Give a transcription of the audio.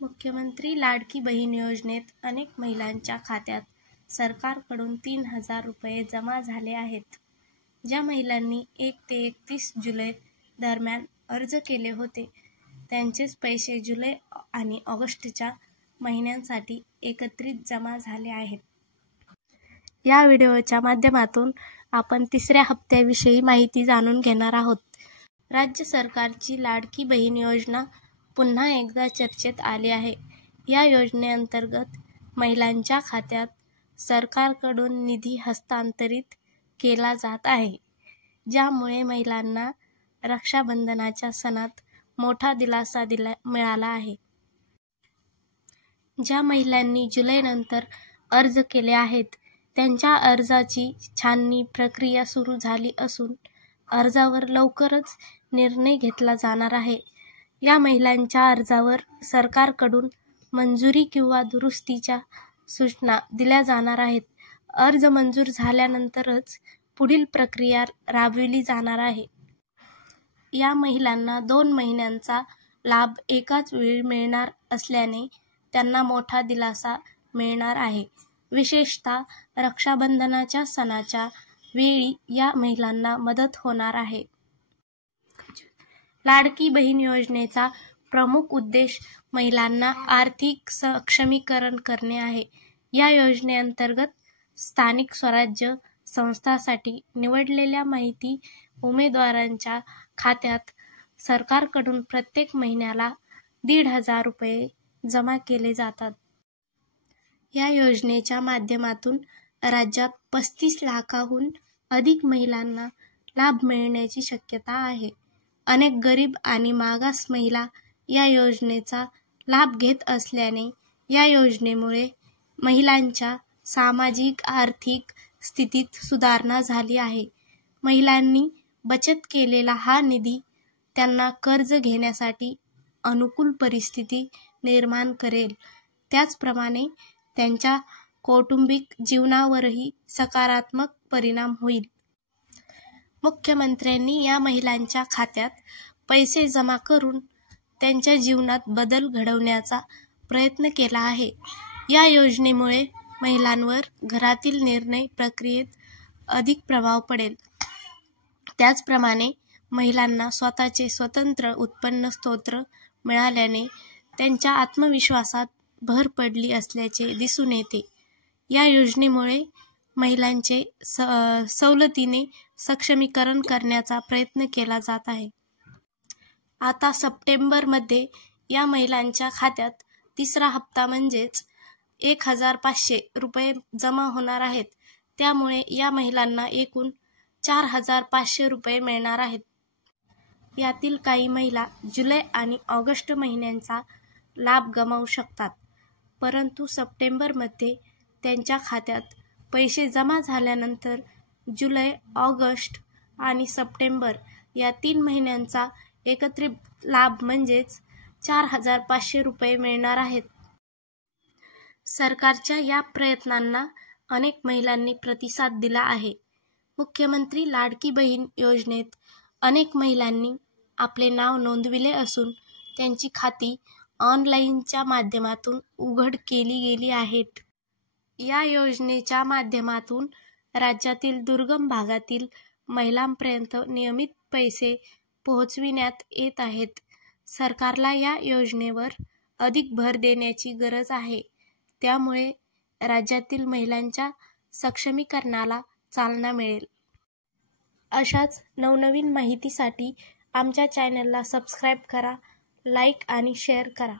मुख्यमंत्री लाडकी बहीण योजनेत अनेक महिलांच्या खात्यात सरकारकडून 3,000 रुपये जमा झाले आहेत. ज्या महिलांनी 1 ते 31 जुलै दरम्यान अर्ज केले होते, त्यांचेच पैसे जुलै आणि ऑगस्टच्या महिन्यांसाठी एकत्रित जमा झाले आहेत. या व्हिडिओच्या माध्यमातून आपण तिसऱ्या हप्त्याविषयी माहिती जाणून घेणार आहोत. राज्य सरकारची लाडकी बहीण योजना पुन्हा एकदा चर्चेत आली आहे. या योजनेअंतर्गत महिलांच्या खात्यात सरकारकडून निधी हस्तांतरित केला जात आहे, ज्यामुळे महिलांना रक्षाबंधनाच्या सणात मोठा दिलासा मिळाला आहे. ज्या महिलांनी जुलैनंतर अर्ज केले आहेत, त्यांच्या अर्जाची छाननी प्रक्रिया सुरू झाली असून अर्जावर लवकरच निर्णय घेतला जाणार आहे. या महिलांच्या अर्जावर सरकारकडून मंजुरी किंवा दुरुस्तीच्या सूचना दिल्या जाणार आहेत. अर्ज मंजूर झाल्यानंतरच पुढील प्रक्रिया राबविली जाणार आहे. या महिलांना 2 महिन्यांचा लाभ एकाच वेळी मिळणार असल्याने त्यांना मोठा दिलासा मिळणार आहे. विशेषतः रक्षाबंधनाच्या सणाच्या वेळी या महिलांना मदत होणार आहे. लाडकी बहीण योजनेचा प्रमुख उद्देश महिलांना आर्थिक सक्षमीकरण करणे आहे. या योजनेअंतर्गत स्थानिक स्वराज्य संस्थांसाठी निवडलेल्या माहिती उमेदवारांच्या खात्यात सरकारकडून प्रत्येक महिन्याला 1,500 रुपये जमा केले जातात. या योजनेच्या माध्यमातून राज्यात 35 लाखांहून अधिक महिलांना लाभ मिळण्याची शक्यता आहे. अनेक गरीब आणि मागास महिला या योजनेचा लाभ घेत असल्याने या योजनेमुळे महिलांच्या सामाजिक आर्थिक स्थितीत सुधारणा झाली आहे. महिलांनी बचत केलेला हा निधी त्यांना कर्ज घेण्यासाठी अनुकूल परिस्थिती निर्माण करेल. त्याचप्रमाणे त्यांच्या कौटुंबिक जीवनावरही सकारात्मक परिणाम होईल. मुख्यमंत्र्यांनी या महिलांच्या खात्यात पैसे जमा करून त्यांच्या जीवनात बदल घडवण्याचा प्रयत्न केला आहे. या योजनेमुळे महिलांवर घरातील निर्णय प्रक्रियेत अधिक प्रभाव पडेल. त्याचप्रमाणे महिलांना स्वतःचे स्वतंत्र उत्पन्न स्रोत मिळाल्याने त्यांच्या आत्मविश्वासात भर पडली असल्याचे दिसून येते. या योजनेमुळे महिलांचे सवलतीने सक्षमीकरण करण्याचा प्रयत्न केला जात आहे. आता सप्टेंबरमध्ये या महिलांच्या खात्यात तिसरा हप्ता म्हणजेच 1,500 रुपये जमा होणार आहेत. त्यामुळे या महिलांना एकूण 4,500 रुपये मिळणार आहेत. यातील काही महिला जुलै आणि ऑगस्ट महिन्यांचा लाभ गमावू शकतात, परंतु सप्टेंबरमध्ये त्यांच्या खात्यात पैसे जमा झाल्यानंतर जुलै, ऑगस्ट आणि सप्टेंबर या 3 महिन्यांचा एकत्रित लाभ म्हणजेच 4,500 रुपये मिळणार आहेत. सरकारच्या या प्रयत्नांना अनेक महिलांनी प्रतिसाद दिला आहे. मुख्यमंत्री लाडकी बहीण योजनेत अनेक महिलांनी आपले नाव नोंदविले असून त्यांची खाती ऑनलाईनच्या माध्यमातून उघड केली गेली आहेत. या योजनेच्या माध्यमातून राज्यातील दुर्गम भागातील महिलांपर्यंत नियमित पैसे पोहोचविण्यात येत आहेत. सरकारला या योजनेवर अधिक भर देण्याची गरज आहे. त्यामुळे राज्यातील महिलांच्या सक्षमीकरणाला चालना मिळेल. अशाच नवनवीन माहितीसाठी आमच्या चॅनलला सबस्क्राईब करा, लाईक आणि शेअर करा.